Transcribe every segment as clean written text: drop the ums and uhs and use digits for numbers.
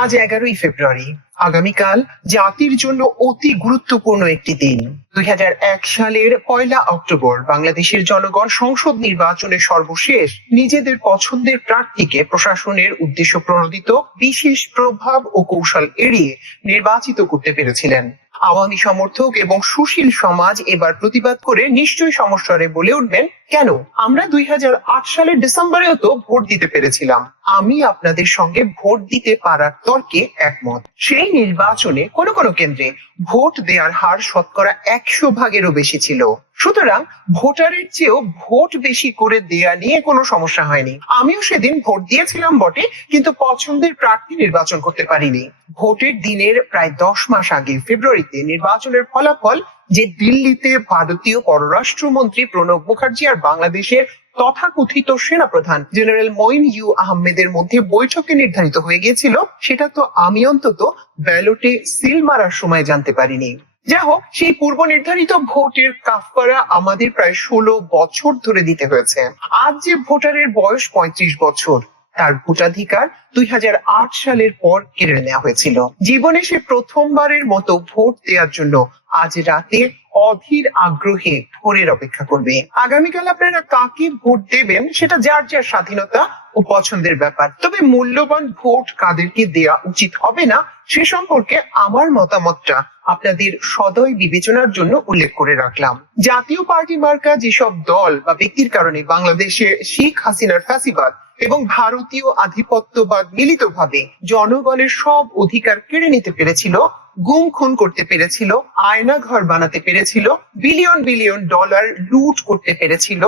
আজ 11ই ফেব্রুয়ারি। আগামীকাল জাতির জন্য অতি গুরুত্বপূর্ণ একটি দিন। 2001 সালের 1 অক্টোবর বাংলাদেশের জনগণ সংসদ নির্বাচনে সর্বশেষ নিজেদের পছন্দের প্রার্থীকে প্রশাসনের উদ্দেশ্য প্রণোদিত বিশেষ প্রভাব ও কৌশল এড়িয়ে নির্বাচিত করতে পেরেছিলেন। আওয়ামী সমর্থক এবং সুশীল সমাজ এবার প্রতিবাদ করে নিশ্চয়ই সমস্যারে বলে উঠবেন, কেন আমরা 2008 সালের ডিসেম্বরেও তো ভোট দিতে পেরেছিলাম। আমি আপনাদের সঙ্গে ভোট দিতে পারার তর্কে একমত। সেই নির্বাচনে কোনো কোনো কেন্দ্রে ভোট দেওয়ার হার শতকরা 100%-এরও বেশি ছিল। সুতরাং ভোটারের চেয়েও ভোট বেশি করে দেয়া নিয়ে কোনো সমস্যা হয়নি। আমিও সেদিন ভোট দিয়েছিলাম বটে, কিন্তু পছন্দের প্রার্থী নির্বাচন করতে পারিনি। ভোটের দিনের প্রায় 10 মাস আগে ফেব্রুয়ারিতে নির্বাচনের ফলাফল যে দিল্লিতে ভারতীয় পররাষ্ট্রমন্ত্রী প্রণব মুখার্জি আর বাংলাদেশের তথাকথিত সেনাপ্রধান জেনারেল মঈন ইউ আহমেদের মধ্যে বৈঠকে নির্ধারিত হয়ে গিয়েছিল, সেটা তো আমি অন্তত ব্যালটে সিল মারার সময় জানতে পারিনি। যা হোক, সেই পূর্ব নির্ধারিত ভোটের কাফফারা আমাদের প্রায় 16 বছর ধরে দিতে হয়েছে। আজ যে ভোটারের বয়স 35 বছর, তার ভোটাধিকার 2008 সালের পর কেড়ে নেওয়া হয়েছিল। জীবনে সে প্রথমবারের মতো ভোট দেওয়ার জন্য আজ রাতে অধীর আগ্রহে ভোরের অপেক্ষা করবে। আগামীকাল আপনারা কাকে ভোট দেবেন সেটা যার যার স্বাধীনতা ও পছন্দের ব্যাপার, তবে মূল্যবান ভোট কাদেরকে দেয়া উচিত হবে না সে সম্পর্কে আমার মতামতটা আপনাদের সদয় বিবেচনার জন্য উল্লেখ করে রাখলাম। জাতীয় পার্টি মার্কা যেসব দল বা ব্যক্তির কারণে বাংলাদেশে শেখ হাসিনার ফ্যাসিবাদ এবং ভারতীয় আধিপত্যবাদ মিলিতভাবে জনগণের সব অধিকার কেড়ে নিতে পেরেছিল, গুম খুন করতে পেরেছিল, আয়না ঘর বানাতে পেরেছিল, বিলিয়ন বিলিয়ন ডলার লুট করতে পেরেছিল,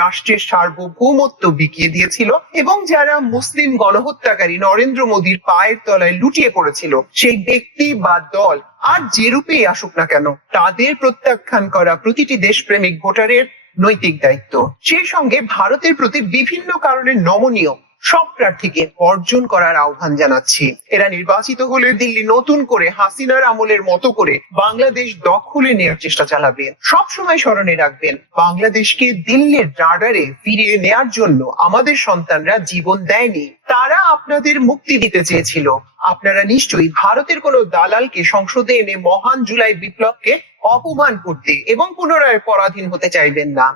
রাষ্ট্রের সার্বভৌমত্ব বিকিয়ে দিয়েছিল এবং যারা মুসলিম গণহত্যাকারী নরেন্দ্র মোদীর পায়ের তলায় লুটিয়ে পড়েছিল, সেই ব্যক্তি বা দল আর যে রূপেই আসুক না কেন, তাদের প্রত্যাখ্যান করা প্রতিটি দেশপ্রেমিক ভোটারের নৈতিক দায়িত্ব। সেই সঙ্গে ভারতের প্রতি বিভিন্ন কারণে নমনীয় সব প্রার্থীকে বর্জন করার আহ্বান জানাচ্ছি। এরা নির্বাচিত হলে দিল্লি নতুন করে হাসিনার আমলের মতো করে বাংলাদেশ দখলে নেওয়ার চেষ্টা চালাবে। সবসময় স্মরণে রাখবেন, বাংলাদেশকে দিল্লির রাডারে ফিরিয়ে নেওয়ার জন্য আমাদের সন্তানরা জীবন দেয়নি, তারা আপনাদের মুক্তি দিতে চেয়েছিল। আপনারা নিশ্চয়ই ভারতের কোনো দালালকে সংসদে এনে মহান জুলাই বিপ্লবকে অপমান করতে এবং পুনরায় পরাধীন হতে চাইবেন না।